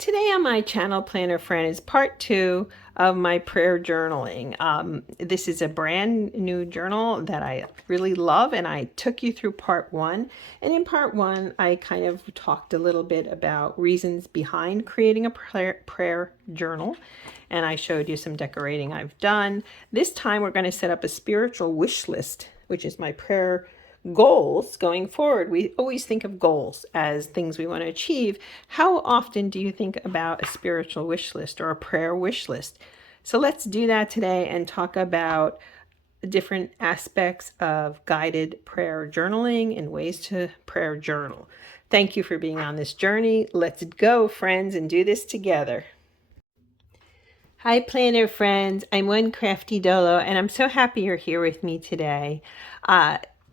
Today on my channel, Planner Friend, is part 2 of my prayer journaling. This is a brand new journal that I really love, and I took you through part 1. And in part 1, I kind of talked a little bit about reasons behind creating a prayer journal, and I showed you some decorating I've done. This time we're going to set up a spiritual wish list, which is my prayer goals going forward. We always think of goals as things we want to achieve. How often do you think about a spiritual wish list or a prayer wish list? So let's do that today and talk about different aspects of guided prayer journaling and ways to prayer journal. Thank you for being on this journey. Let's go, friends, and do this together. Hi, Planner friends. I'm One Crafty Dolo, and I'm so happy you're here with me today.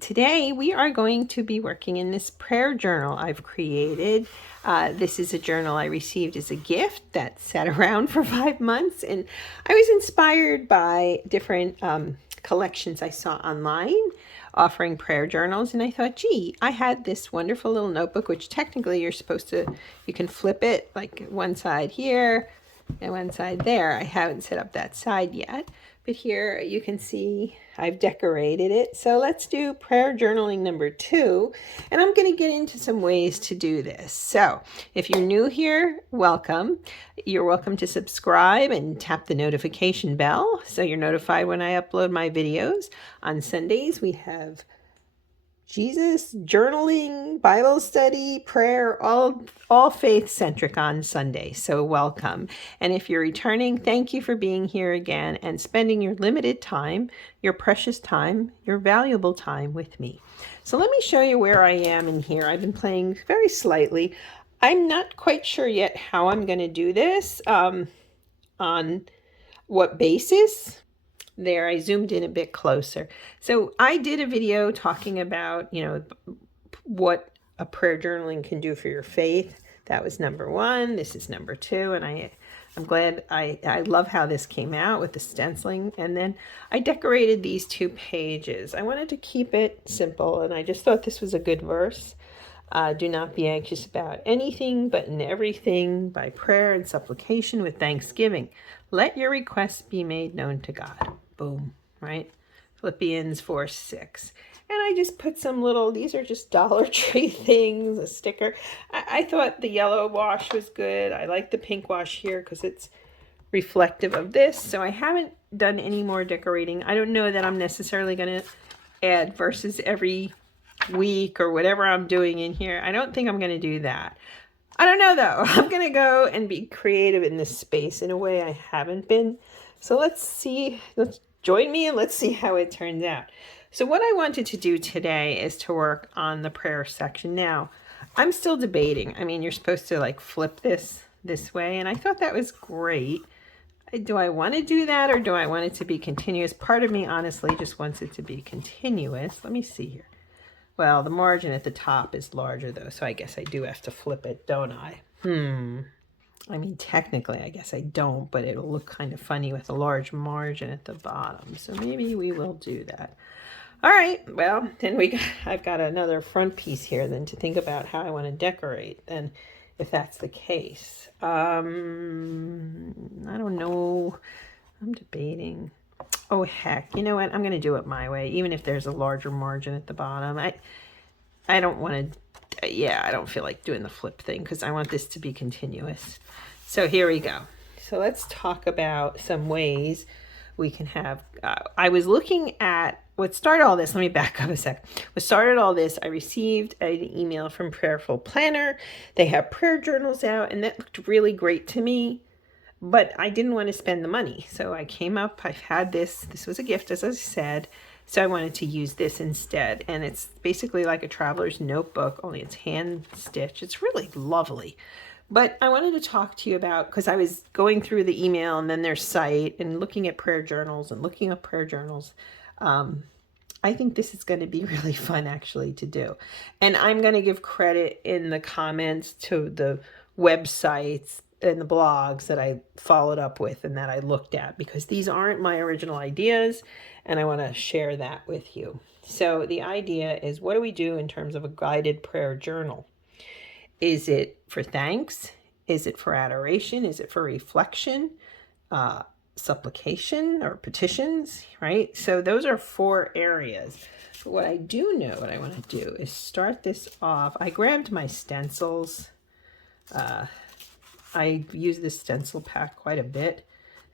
Today, we are going to be working in this prayer journal I've created. This is a journal I received as a gift that sat around for 5 months, and I was inspired by different collections I saw online offering prayer journals, and I thought, gee, I had this wonderful little notebook, which technically you can flip it like one side here and one side there. I haven't set up that side yet, but here you can see I've decorated it. So let's do prayer journaling number 2, and I'm going to get into some ways to do this. So if you're new here, welcome. You're welcome to subscribe and tap the notification bell so you're notified when I upload my videos. On Sundays, we have Jesus, journaling, Bible study, prayer, all faith-centric on Sunday. So welcome. And if you're returning, thank you for being here again and spending your limited time, your precious time, your valuable time with me. So let me show you where I am in here. I've been playing very slightly. I'm not quite sure yet how I'm going to do this, on what basis. There, I zoomed in a bit closer. So I did a video talking about, what a prayer journaling can do for your faith. That was number 1. This is number 2. And I'm glad I love how this came out with the stenciling. And then I decorated these 2 pages. I wanted to keep it simple, and I just thought this was a good verse. Do not be anxious about anything, but in everything, by prayer and supplication with thanksgiving, let your requests be made known to God. Boom, right? Philippians 4:6. And I just put some little, these are just Dollar Tree things, a sticker. I thought the yellow wash was good. I like the pink wash here because it's reflective of this. So I haven't done any more decorating. I don't know that I'm necessarily going to add verses every week or whatever I'm doing in here. I don't think I'm going to do that. I don't know though. I'm going to go and be creative in this space in a way I haven't been. So let's join me and let's see how it turns out. So what I wanted to do today is to work on the prayer section. Now, I'm still debating. I mean, you're supposed to like flip this way, and I thought that was great. Do I want to do that, or do I want it to be continuous? Part of me honestly just wants it to be continuous. Let me see here. Well, the margin at the top is larger though, so I guess I do have to flip it, don't I? I mean, technically, I guess I don't, but it'll look kind of funny with a large margin at the bottom. So maybe we will do that. All right, well, then I've got another front piece here then to think about how I want to decorate then, if that's the case. I don't know. I'm debating. Oh, heck. You know what? I'm going to do it my way, even if there's a larger margin at the bottom. I don't want to, I don't feel like doing the flip thing because I want this to be continuous. So here we go. So let's talk about some ways we can have, I was looking at what started all this. Let me back up a sec. What started all this, I received an email from Prayerful Planner. They have prayer journals out, and that looked really great to me. But I didn't want to spend the money. So I came up, I've had this. This was a gift, as I said. So I wanted to use this instead. And it's basically like a traveler's notebook, only it's hand stitched. It's really lovely. But I wanted to talk to you about, because I was going through the email and then their site and looking at prayer journals and looking up prayer journals. I think this is going to be really fun actually to do. And I'm going to give credit in the comments to the websites and the blogs that I followed up with and that I looked at, because these aren't my original ideas and I want to share that with you. So the idea is, what do we do in terms of a guided prayer journal? Is it for thanks? Is it for adoration? Is it for reflection? Supplication or petitions, right? So those are 4 areas. But what I do know, what I want to do is start this off. I grabbed my stencils. I use this stencil pack quite a bit.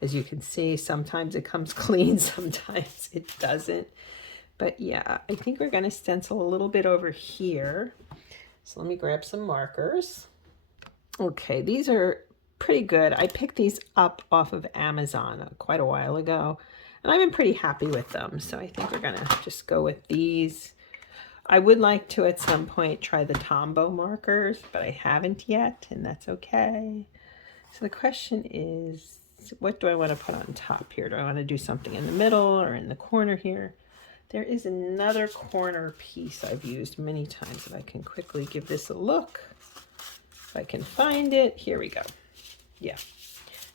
As you can see, sometimes it comes clean, sometimes it doesn't. But yeah, I think we're going to stencil a little bit over here. So let me grab some markers. Okay, these are pretty good. I picked these up off of Amazon quite a while ago, and I've been pretty happy with them. So I think we're going to just go with these. I would like to at some point try the Tombow markers, but I haven't yet, and that's okay. So the question is, what do I want to put on top here? Do I want to do something in the middle or in the corner here? There is another corner piece I've used many times that I can quickly give this a look. If I can find it, here we go. Yeah,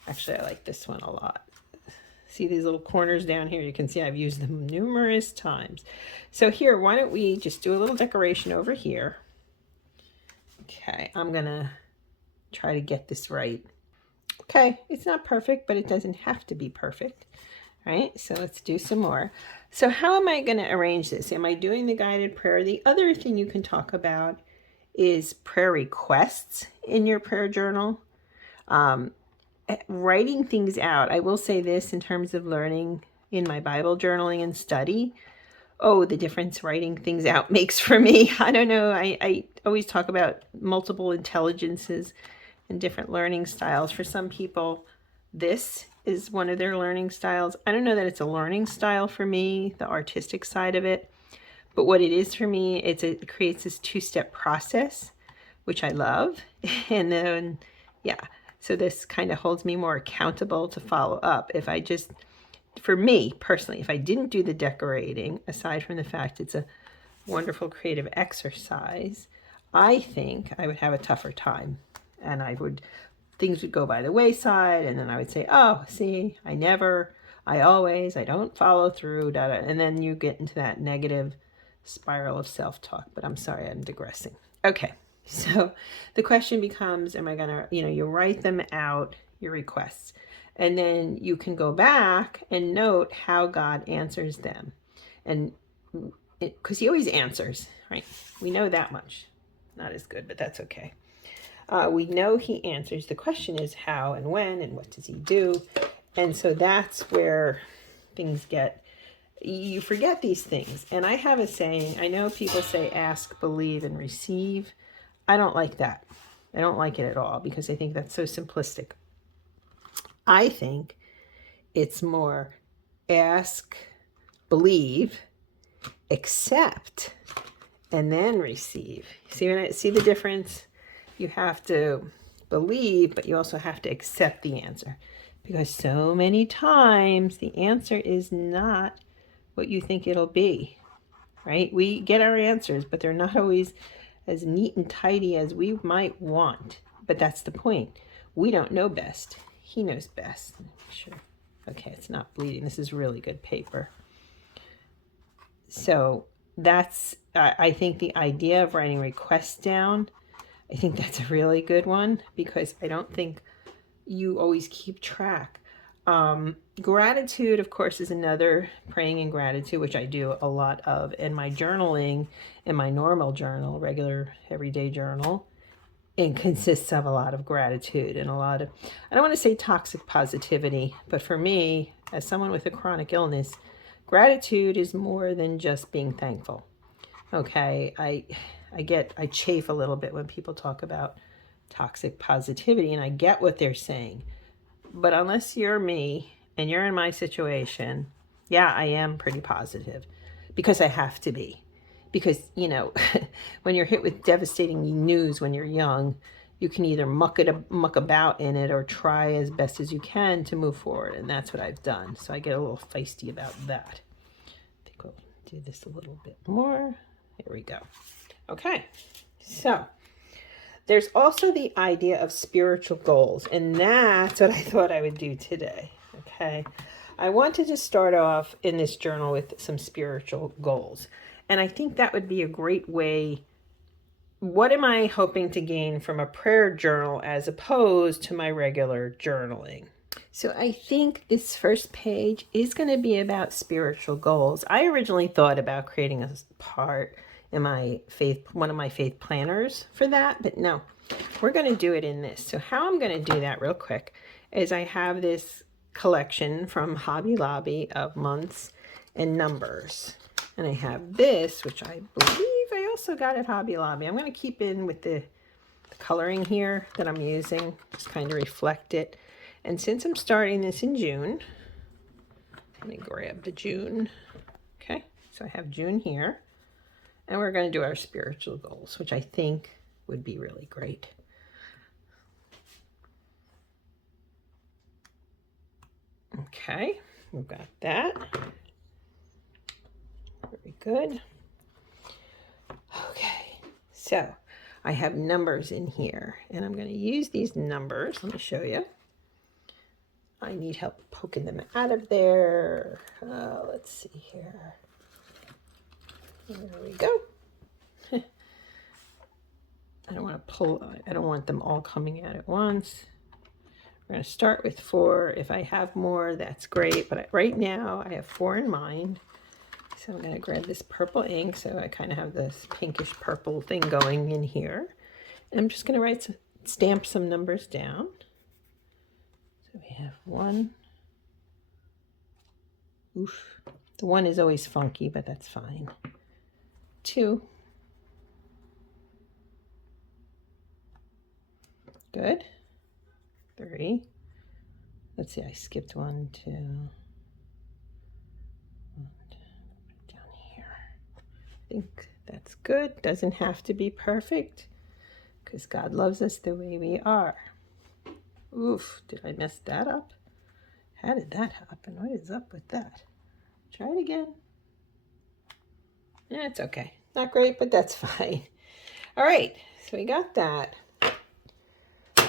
actually I like this one a lot. See these little corners down here? You can see I've used them numerous times. So here, why don't we just do a little decoration over here. Okay, I'm gonna try to get this right. Okay, it's not perfect, but it doesn't have to be perfect, right? So let's do some more. So how am I gonna arrange this? Am I doing the guided prayer? The other thing you can talk about is prayer requests in your prayer journal. Writing things out. I will say this in terms of learning in my Bible journaling and study. Oh, the difference writing things out makes for me. I don't know. I always talk about multiple intelligences and different learning styles. For some people, this is one of their learning styles. I don't know that it's a learning style for me, the artistic side of it. But what it is for me, it creates this 2-step process, which I love. And then, yeah, so this kind of holds me more accountable to follow up. If I just, for me personally, if I didn't do the decorating, aside from the fact it's a wonderful creative exercise, I think I would have a tougher time. And things would go by the wayside, and then I would say, oh, see, I don't follow through, and then you get into that negative spiral of self-talk. But I'm sorry, I'm digressing. Okay, so the question becomes, am I gonna, you write them out, your requests, and then you can go back and note how God answers them. And because he always answers, right? We know that much. Not as good, but that's okay. We know he answers. The question is how and when and what does he do? And so that's where things you forget these things. And I have a saying, I know people say ask, believe, and receive. I don't like that. I don't like it at all because I think that's so simplistic. I think it's more ask, believe, accept, and then receive. See the difference? You have to believe, but you also have to accept the answer. Because so many times the answer is not what you think it'll be, right? We get our answers, but they're not always as neat and tidy as we might want. But that's the point. We don't know best. He knows best. Sure. Okay, it's not bleeding. This is really good paper. So that's, I think the idea of writing requests down, I think that's a really good one because I don't think you always keep track. Gratitude, of course, is another, praying in gratitude, which I do a lot of in my journaling, in my normal journal, regular everyday journal. It consists of a lot of gratitude and a lot of, I don't want to say toxic positivity, but for me, as someone with a chronic illness, gratitude is more than just being thankful. Okay, I chafe a little bit when people talk about toxic positivity, and I get what they're saying. But unless you're me and you're in my situation, yeah, I am pretty positive because I have to be. Because, when you're hit with devastating news when you're young, you can either muck about in it or try as best as you can to move forward. And that's what I've done. So I get a little feisty about that. I think we'll do this a little bit more. Here we go. Okay, so there's also the idea of spiritual goals, and that's what I thought I would do today, okay? I wanted to start off in this journal with some spiritual goals, and I think that would be a great way, what am I hoping to gain from a prayer journal as opposed to my regular journaling? So I think this first page is going to be about spiritual goals. I originally thought about creating a part in my faith, one of my faith planners for that, but no, we're going to do it in this. So how I'm going to do that real quick is I have this collection from Hobby Lobby of months and numbers. And I have this, which I believe I also got at Hobby Lobby. I'm going to keep in with the coloring here that I'm using, just kind of reflect it. And since I'm starting this in June, let me grab the June. Okay, so I have June here. And we're going to do our spiritual goals, which I think would be really great. Okay, we've got that. Very good. Okay, so I have numbers in here, and I'm going to use these numbers. Let me show you. I need help poking them out of there. Let's see here. There we go. I don't want to pull, I don't want them all coming out at once. We're going to start with 4. If I have more, that's great. But right now I have 4 in mind. So I'm going to grab this purple ink. So I kind of have this pinkish purple thing going in here. And I'm just going to stamp some numbers down. So we have 1. Oof. The 1 is always funky, but that's fine. 2. Good. 3. Let's see, I skipped 1, 2. Down here. I think that's good. Doesn't have to be perfect because God loves us the way we are. Oof, did I mess that up? How did that happen? What is up with that? Try it again. Yeah, it's okay. Not great, but that's fine. All right, so we got that.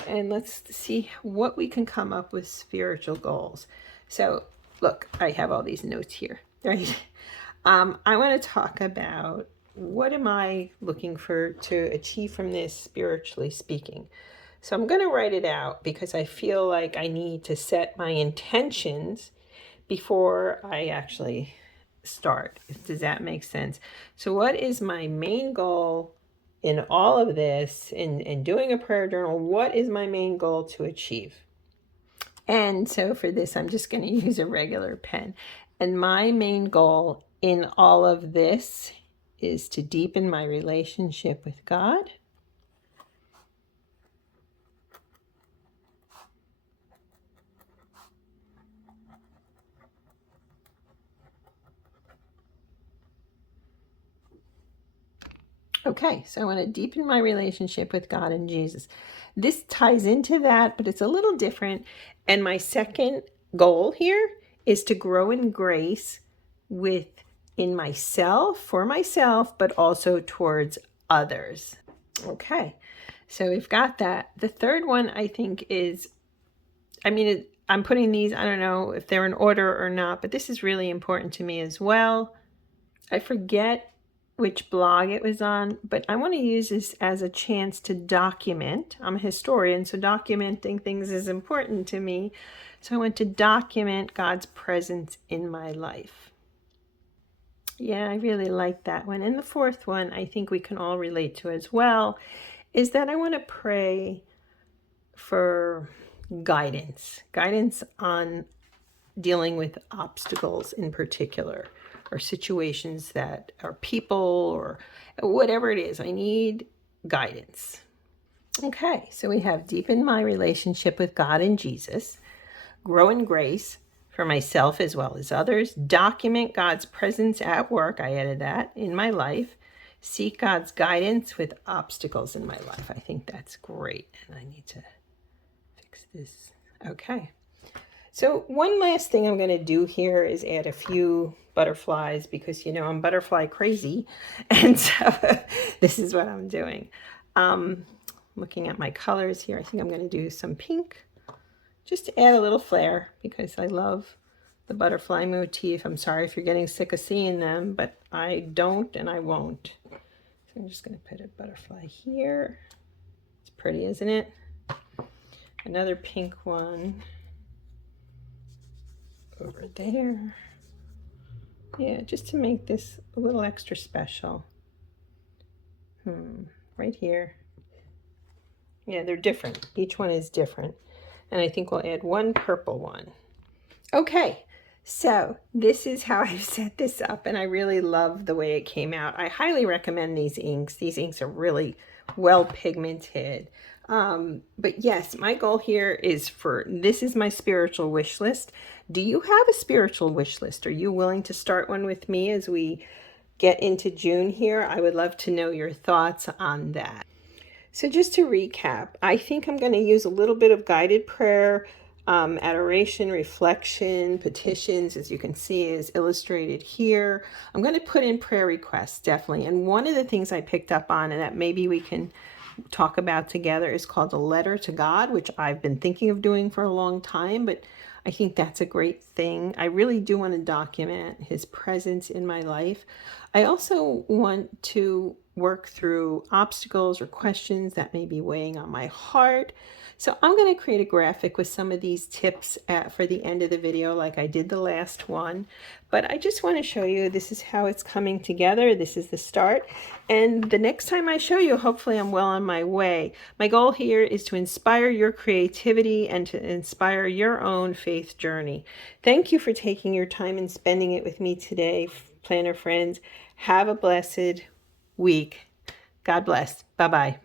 And let's see what we can come up with spiritual goals. So look, I have all these notes here, right? I want to talk about what am I looking for to achieve from this spiritually speaking. So I'm going to write it out because I feel like I need to set my intentions before I actually start. Does that make sense? So what is my main goal in all of this, in doing a prayer journal? What is my main goal to achieve? And so for this, I'm just going to use a regular pen. And my main goal in all of this is to deepen my relationship with God. Okay, so I want to deepen my relationship with God and Jesus. This ties into that, but it's a little different. And my second goal here is to grow in grace within myself, for myself, but also towards others. Okay, so we've got that. The third one I think is, I'm putting these, I don't know if they're in order or not, but this is really important to me as well. I forget which blog it was on, but I want to use this as a chance to document. I'm a historian, so documenting things is important to me. So I want to document God's presence in my life. Yeah, I really like that one. And the fourth one, I think we can all relate to as well, is that I want to pray for guidance on dealing with obstacles in particular, or situations that are people or whatever it is. I need guidance. Okay, so we have deepen my relationship with God and Jesus, grow in grace for myself as well as others, document God's presence at work, I added that, in my life, seek God's guidance with obstacles in my life. I think that's great, and I need to fix this. Okay. So one last thing I'm going to do here is add a few butterflies because, I'm butterfly crazy. And so this is what I'm doing. Looking at my colors here, I think I'm going to do some pink just to add a little flair because I love the butterfly motif. I'm sorry if you're getting sick of seeing them, but I don't and I won't. So I'm just going to put a butterfly here. It's pretty, isn't it? Another pink one over there. Yeah, just to make this a little extra special. Right here. Yeah, they're different. Each one is different. And I think we'll add one purple one. Okay, so this is how I've set this up, and I really love the way it came out. I highly recommend these inks. These inks are really well pigmented. But yes, my goal here is this is my spiritual wish list. Do you have a spiritual wish list? Are you willing to start one with me as we get into June here? I would love to know your thoughts on that. So just to recap, I think I'm going to use a little bit of guided prayer, adoration, reflection, petitions, as you can see is illustrated here. I'm going to put in prayer requests, definitely. And one of the things I picked up on, and that maybe we can talk about together, is called a letter to God, which I've been thinking of doing for a long time, but I think that's a great thing. I really do want to document his presence in my life. I also want to work through obstacles or questions that may be weighing on my heart. So I'm going to create a graphic with some of these tips for the end of the video like I did the last one. But I just want to show you this is how it's coming together. This is the start. And the next time I show you, hopefully I'm well on my way. My goal here is to inspire your creativity and to inspire your own faith journey. Thank you for taking your time and spending it with me today, planner friends. Have a blessed week. God bless. Bye-bye.